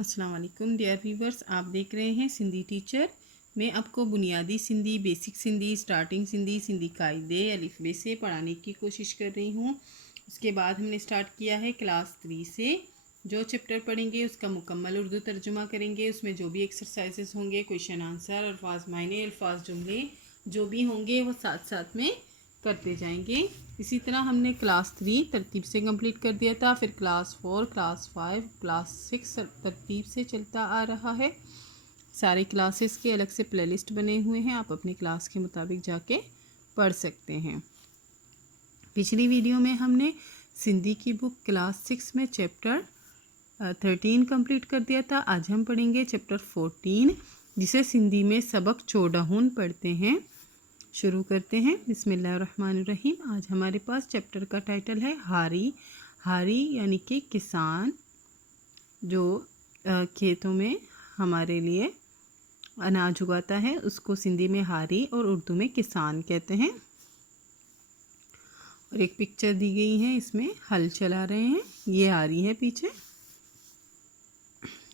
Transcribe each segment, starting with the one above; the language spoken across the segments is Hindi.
अस्सलाम वालेकुम डियर व्यूवर्स, आप देख रहे हैं सिंधी टीचर। मैं आपको बुनियादी सिंधी, बेसिक सिंधी, स्टार्टिंग सिंधी, सिंधी कायदे अलिफ़बे से पढ़ाने की कोशिश कर रही हूँ। उसके बाद हमने स्टार्ट किया है क्लास 3 से। जो चैप्टर पढ़ेंगे उसका मुकम्मल उर्दू तर्जुमा करेंगे। उसमें जो भी एक्सरसाइजेस होंगे, क्वेश्चन आंसर, अल्फाज मायने, अल्फाज जुमले जो भी होंगे वो साथ साथ में करते जाएंगे। इसी तरह हमने क्लास 3 तरतीब से कंप्लीट कर दिया था। फिर क्लास 4, क्लास 5, क्लास 6 तरतीब से चलता आ रहा है। सारे क्लासेस के अलग से प्लेलिस्ट बने हुए हैं, आप अपनी क्लास के मुताबिक जाके पढ़ सकते हैं। पिछली वीडियो में हमने सिंधी की बुक क्लास 6 में चैप्टर 13 कंप्लीट कर दिया था। आज हम पढ़ेंगे चैप्टर 14, जिसे सिंधी में सबक 14 पढ़ते हैं। शुरू करते हैं। बिस्मिल्लाहिर्रहमानिर्रहीम। आज हमारे पास चैप्टर का टाइटल है हारी। हारी यानी कि किसान, जो खेतों में हमारे लिए अनाज उगाता है, उसको सिंधी में हारी और उर्दू में किसान कहते हैं। और एक पिक्चर दी गई है, इसमें हल चला रहे हैं, ये हारी है पीछे।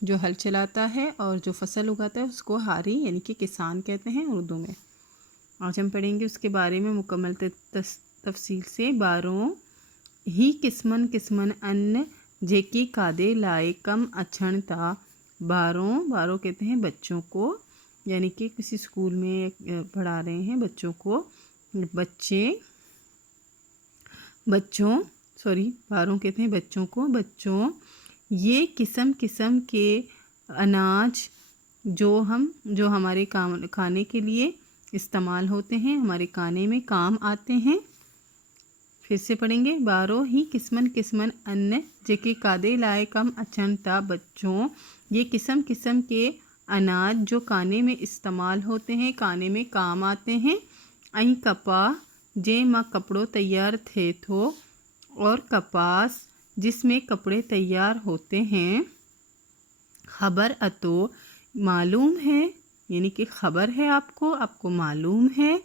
जो हल चलाता है और जो फसल उगाता है उसको हारी यानी कि किसान कहते हैं उर्दू में। आज हम पढ़ेंगे उसके बारे में मुकम्मल तफसील से। बारों ही किस्मन किस्मन अन्न जेकी कादे लाए कम अछण था। बारों कहते हैं बच्चों को, यानी कि किसी स्कूल में पढ़ा रहे हैं बच्चों को। बारों कहते हैं बच्चों को। बच्चों, ये किस्म किस्म के अनाज जो हमारे खाने के लिए इस्तेमाल होते हैं, हमारे खाने में काम आते हैं। फिर से पढ़ेंगे। बारो ही किस्मन किस्मन अन्न जेके कादे लाए कम अचन ता। बच्चों, ये किस्म किस्म के अनाज जो खाने में इस्तेमाल होते हैं, खाने में काम आते हैं। आई कपा जे माँ कपड़ों तैयार थे थो, और कपास जिसमें कपड़े तैयार होते हैं। खबर अतो मालूम है, यानी कि खबर है आपको मालूम है।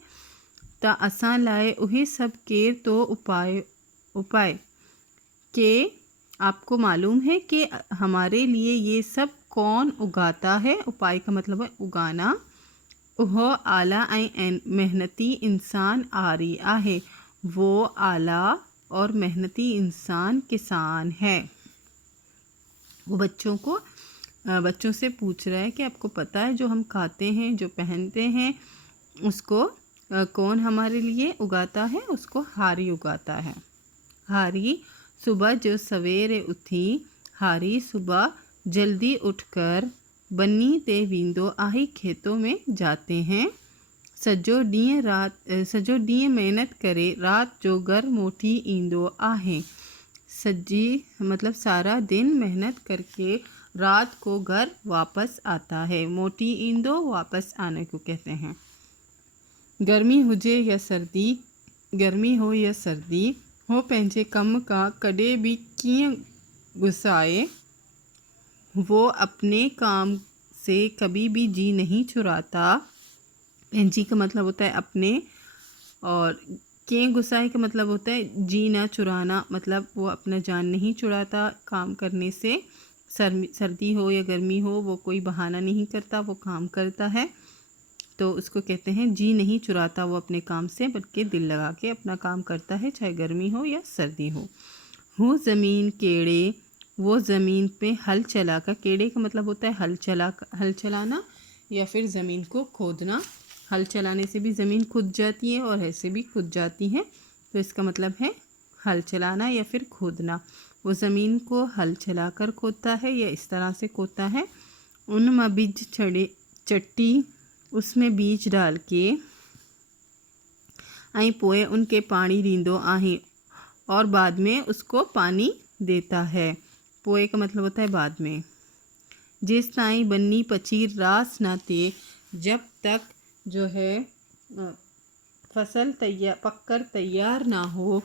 ता असां लाए उहे सब केर तो उपाय के आपको मालूम है कि हमारे लिए ये सब कौन उगाता है। उपाय का मतलब है उगाना। वह आला ऐं मेहनती इंसान आरी आहे। वो आला और मेहनती इंसान किसान है। वो बच्चों से पूछ रहा है कि आपको पता है जो हम खाते हैं, जो पहनते हैं, उसको कौन हमारे लिए उगाता है। उसको हारी उगाता है। हारी सुबह जो सवेरे उठी, हारी सुबह जल्दी उठकर बन्नी ते वींदो आहे, खेतों में जाते हैं। सजो ॾींहुं मेहनत करे, रात जो घर मोटी ईंदो आहे। सजी मतलब सारा दिन मेहनत करके रात को घर वापस आता है। मोटी ईंदो वापस आने को कहते हैं। गर्मी हुजे या सर्दी, गर्मी हो या सर्दी, हो पंहिंजे कम का कॾहिं भी कीअं गुस्साए। वो अपने काम से कभी भी जी नहीं चुराता। पंहिंजी का मतलब होता है अपने, और कीअं गुस्साए का मतलब होता है जी ना चुराना, मतलब वो अपना जान नहीं चुराता काम करने से। सर्दी हो या गर्मी हो, वो कोई बहाना नहीं करता, वो काम करता है। तो उसको कहते हैं जी नहीं चुराता वो अपने काम से, बल्कि दिल लगा के अपना काम करता है, चाहे गर्मी हो या सर्दी हो। हूँ ज़मीन केड़े, वो ज़मीन पे हल चला का। केड़े का मतलब होता है हल चलाना या फिर ज़मीन को खोदना। हल चलाने से भी ज़मीन खुद जाती है और ऐसे भी खुद जाती है, तो इसका मतलब है हल चलाना या फिर खोदना। वो ज़मीन को हल चलाकर खोदता है या इस तरह से खोदता है। उनमें बीज चट्टी, उसमें बीज डाल के ऐं पोए उनके पानी ॾींदो आहे, और बाद में उसको पानी देता है। पोए का मतलब होता है बाद में। जिस ताईं बन्नी पची रास ना थे, जब तक जो है फसल पककर तैयार ना हो,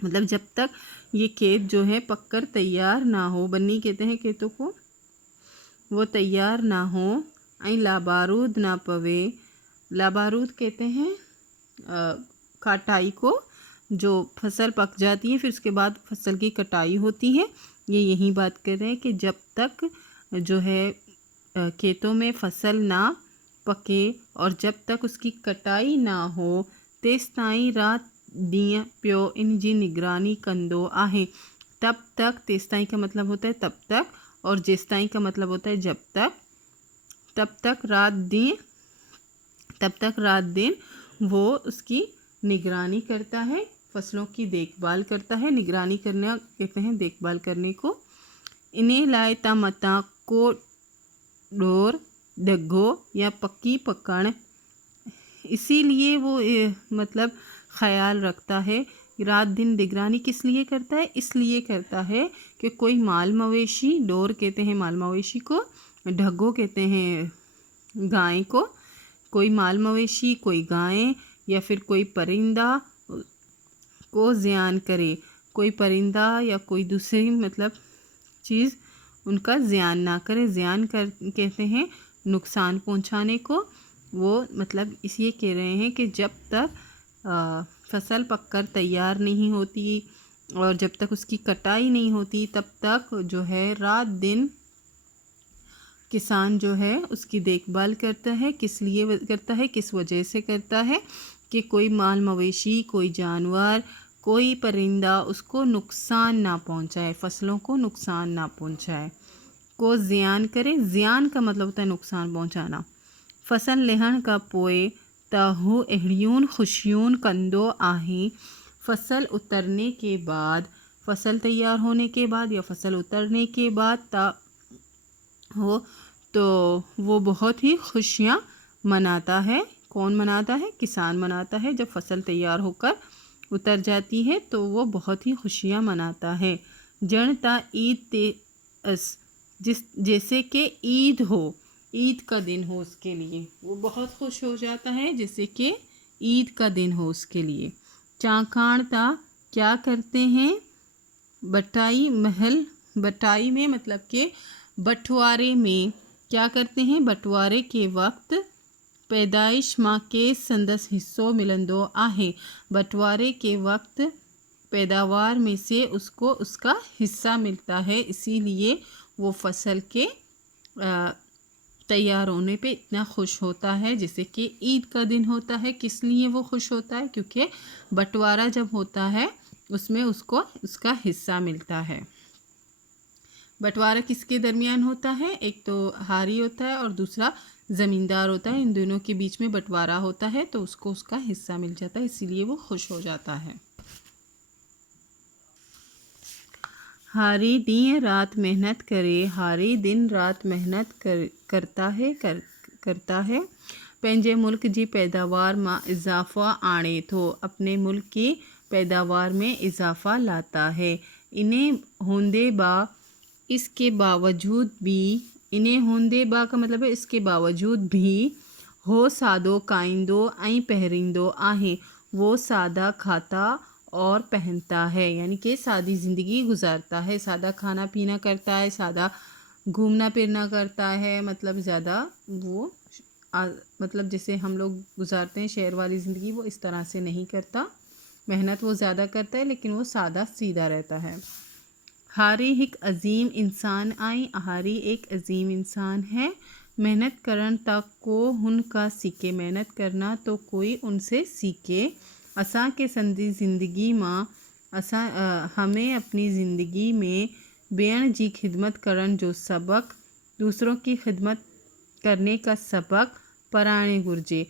मतलब जब तक ये खेत जो है पककर तैयार ना हो, बन्नी कहते हैं खेतों को, वो तैयार ना हो। ऐं लाबारूद ना पवे, लाबारूद कहते हैं कटाई को, जो फसल पक जाती है फिर उसके बाद फसल की कटाई होती है, ये यही बात कर रहे हैं कि जब तक जो है खेतों में फसल ना पके और जब तक उसकी कटाई ना हो तेस ताईं रात ॾींहं पियो इन जी निगरानी कंदो आहे। तब तक, तेस ताईं का मतलब होता है तब तक, और जेस ताईं का मतलब होता है जब तक। तब तक रात दिन वो उसकी निगरानी करता है, फसलों की देखभाल करता है। निगरानी करना कहते हैं देखभाल करने को। इन्हें लाए ता मता को डोर डग्गो या पक्की पकड़, इसीलिए वो मतलब ख़याल रखता है। रात दिन निगरानी किस लिए करता है? इसलिए करता है कि कोई माल मवेशी, डोर कहते हैं माल मवेशी को, ढग्गो कहते हैं गाय को, कोई माल मवेशी, कोई गाय या फिर कोई परिंदा को ज़ियान करे। कोई परिंदा या कोई दूसरी मतलब चीज़ उनका ज़ियान ना करे। ज़ियान कहते हैं नुकसान पहुंचाने को। वो मतलब इसलिए कह रहे हैं कि जब तक फसल पककर तैयार नहीं होती और जब तक उसकी कटाई नहीं होती तब तक जो है रात दिन किसान जो है उसकी देखभाल करता है। किस लिए करता है, किस वजह से करता है कि कोई माल मवेशी, कोई जानवर, कोई परिंदा उसको नुकसान ना पहुंचाए, फसलों को नुकसान ना पहुंचाए। को ज़ियान करे, ज़ियान का मतलब होता है नुकसान पहुंचाना। फसल लेहण का पोए ताहू एहड़ियून खुशियून कंदो आही, फसल उतरने के बाद, फसल तैयार होने के बाद या फसल उतरने के बाद हो तो वो बहुत ही खुशियाँ मनाता है। कौन मनाता है? किसान मनाता है। जब फसल तैयार होकर उतर जाती है तो वो बहुत ही खुशियाँ मनाता है। जनता ईद ते जैसे कि ईद हो, ईद का दिन हो उसके लिए वो बहुत खुश हो जाता है, जैसे कि ईद का दिन हो उसके लिए। चाकाणता क्या करते हैं? बटाई में मतलब कि बंटवारे में क्या करते हैं? बंटवारे के वक्त पैदाइश माँ के संदस हिस्सों मिलंदो आहे। बंटवारे के वक्त पैदावार में से उसको उसका हिस्सा मिलता है, इसीलिए वो फसल के तैयार होने पे इतना खुश होता है। जैसे कि ईद का दिन होता है, किस लिए वो खुश होता है? क्योंकि बंटवारा जब होता है उसमें उसको उसका हिस्सा मिलता है। बंटवारा किसके दरमियान होता है? एक तो हारी होता है और दूसरा ज़मींदार होता है। इन दोनों के बीच में बंटवारा होता है तो उसको उसका हिस्सा मिल जाता है, इसीलिए वो खुश हो जाता है। हारी दिन रात मेहनत करे, हारी दिन रात मेहनत करता है। पंहिंजे मुल्क जी पैदावार मां इजाफ़ा आणे थो, अपने मुल्क की पैदावार में इजाफ़ा लाता है। इन्हें होंदे बा, इसके बावजूद भी, इन्हें होंदे बा का मतलब है इसके बावजूद भी, हो सादो काइंदो ऐं पहरींदो आहे, वो सादा खाता और पहनता है, यानी कि सादी ज़िंदगी गुजारता है, सादा खाना पीना करता है, सादा घूमना फिरना करता है। मतलब ज़्यादा वो मतलब जैसे हम लोग गुजारते हैं शहर वाली ज़िंदगी, वो इस तरह से नहीं करता। मेहनत वो ज़्यादा करता है लेकिन वो सादा सीधा रहता है। हारी एक अजीम इंसान आई, हारी एक अजीम इंसान है। मेहनत करन तक को हुनका सीखे, मेहनत करना तो कोई उनसे सीखे। असां के संदी ज़िंदगी मां हमें अपनी ज़िंदगी में ॿियनि जी खिदमत करण जो सबक, दूसरों की खिदमत करने का सबक पढ़ाने घुर्जे,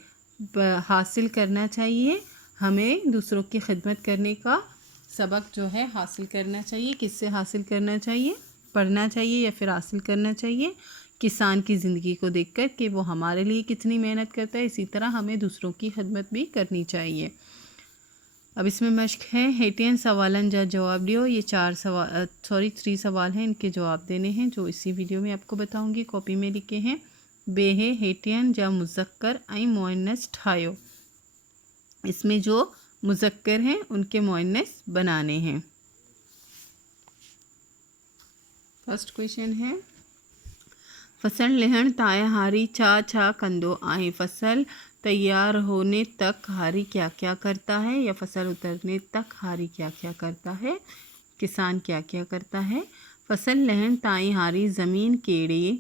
हासिल करना चाहिए। हमें दूसरों की खिदमत करने का सबक जो है हासिल करना चाहिए। किससे हासिल करना चाहिए? पढ़ना चाहिए या फिर हासिल करना चाहिए किसान की ज़िंदगी को देखकर कि वो हमारे लिए कितनी मेहनत करता है। इसी तरह हमें दूसरों की खिदमत भी करनी चाहिए। अब इसमें मश्क है, हेटियन सवालन जा जवाब दियो। ये 3 सवाल हैं, इनके जवाब देने हैं जो इसी वीडियो में आपको बताऊंगी। कॉपी में लिखे हैं, बेहे हेटियन जा मुज़क्कर ऐं मुअन्नस ठायो। इसमें जो मुज़क्कर हैं उनके मुअन्नस बनाने हैं। फर्स्ट क्वेश्चन है, फसल लेहण ताए हारी छा कंदो आहे। फसल तैयार होने तक हारी क्या क्या करता है, या फसल उतरने तक हारी क्या क्या करता है, किसान क्या क्या करता है। फसल लहण ताईं हारी ज़मीन केड़े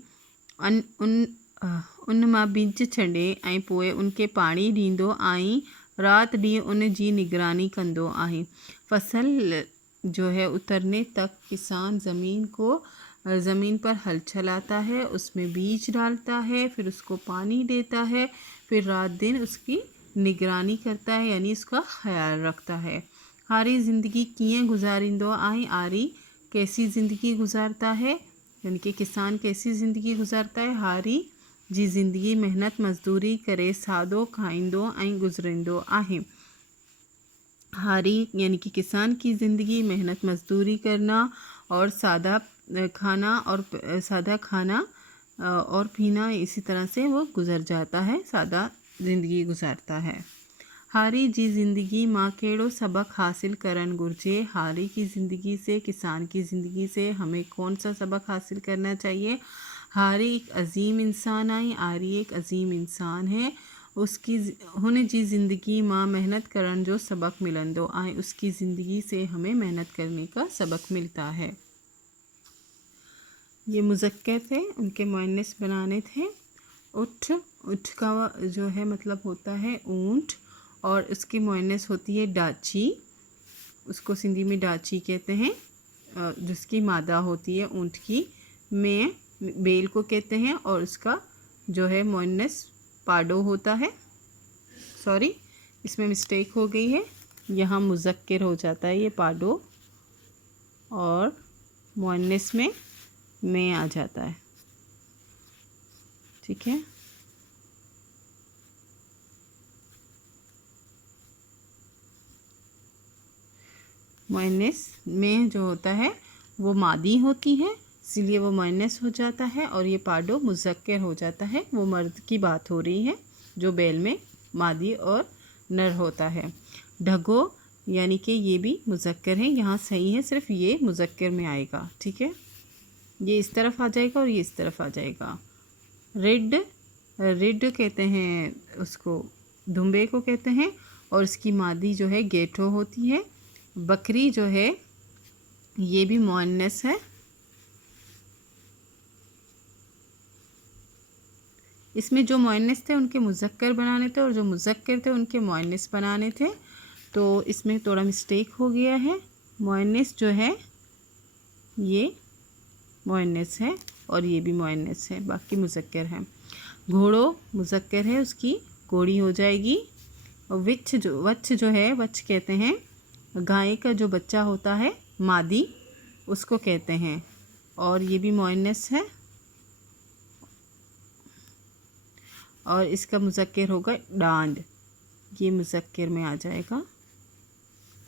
उन मां बीज छॾे ऐं पोइ उनखे पाणी ॾींदो आहीं, राति ॾींहुं उन जी निगरानी कंदो आहीं। फसल जो है उतरने तक किसान ज़मीन पर हल चलाता है, उसमें बीज डालता है, फिर उसको पानी देता है, फिर रात दिन उसकी निगरानी करता है, यानी उसका ख्याल रखता है। हारी ज़िंदगी कीअं गुज़ारींदो आहीं, आरी कैसी ज़िंदगी गुज़ारता है, यानी कि किसान कैसी ज़िंदगी गुज़ारता है। हारी जी ज़िंदगी मेहनत मज़दूरी करे सादो खाईंदो ऐं गुज़रींदो आहे। हारी यानी कि किसान की ज़िंदगी मेहनत मज़दूरी करना और सादा खाना और पीना, इसी तरह से वो गुज़र जाता है, सादा ज़िंदगी गुज़ारता है। हारी जी ज़िंदगी मां कहिड़ो सबक हासिल करण घुरिजे। हारी की ज़िंदगी से, किसान की ज़िंदगी से हमें कौन सा सबक हासिल करना चाहिए। हारी एक अज़ीम इंसान आहे, आरी एक अज़ीम इंसान है। हुन जी ज़िंदगी मां मेहनत करण जो सबक मिलंदो आहे। उसकी ज़िंदगी से हमें मेहनत करने का सबक मिलता है। ये मुज़क्कर थे, उनके मुअन्नस बनाने थे। उठ का जो है मतलब होता है ऊंट, और उसकी मुअन्नस होती है डाची, उसको सिंधी में डाची कहते हैं, जिसकी मादा होती है ऊंट की। में बेल को कहते हैं, और उसका जो है मुअन्नस पाडो होता है। सॉरी, इसमें मिस्टेक हो गई है, यहाँ मुज़क्कर हो जाता है ये पाडो, और मुअन्नस में आ जाता है। ठीक है, मुअन्नस में जो होता है वो मादी होती है, इसीलिए वो मुअन्नस हो जाता है, और ये पाडो मुज़क्कर हो जाता है। वो मर्द की बात हो रही है जो बैल में मादी और नर होता है। ढगो यानी कि ये भी मुज़क्कर है, यहाँ सही है, सिर्फ ये मुज़क्कर में आएगा। ठीक है, ये इस तरफ आ जाएगा और ये इस तरफ आ जाएगा। रिड कहते हैं उसको, धुम्बे को कहते हैं, और इसकी मादी जो है गेठो होती है। बकरी जो है ये भी मुअन्नस है। इसमें जो मुअन्नस थे उनके मुज़क्कर बनाने थे, और जो मुज़क्कर थे उनके मुअन्नस बनाने थे, तो इसमें थोड़ा मिस्टेक हो गया है। मुअन्नस जो है ये मुअन्नस है, और ये भी मुअन्नस है, बाकी मुज़क्कर है। घोड़ो मुज़क्कर है, उसकी घोड़ी हो जाएगी। और वच्छ जो है, वच्छ कहते हैं गाय का जो बच्चा होता है मादी, उसको कहते हैं, और ये भी मुअन्नस है, और इसका मुज़क्कर होगा डांड, ये मुज़क्कर में आ जाएगा,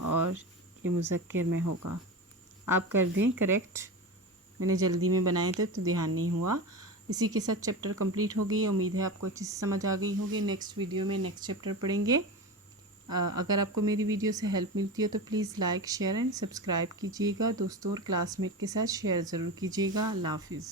और ये मुज़क्कर में होगा। आप कर दें करेक्ट, मैंने जल्दी में बनाए थे तो ध्यान नहीं हुआ। इसी के साथ चैप्टर कंप्लीट हो गई। उम्मीद है आपको अच्छे से समझ आ गई होगी। नेक्स्ट वीडियो में नेक्स्ट चैप्टर पढ़ेंगे। अगर आपको मेरी वीडियो से हेल्प मिलती है तो please like share and subscribe कीजिएगा। दोस्तों और क्लासमेट के साथ शेयर ज़रूर कीजिएगा। अल्लाह हाफिज़।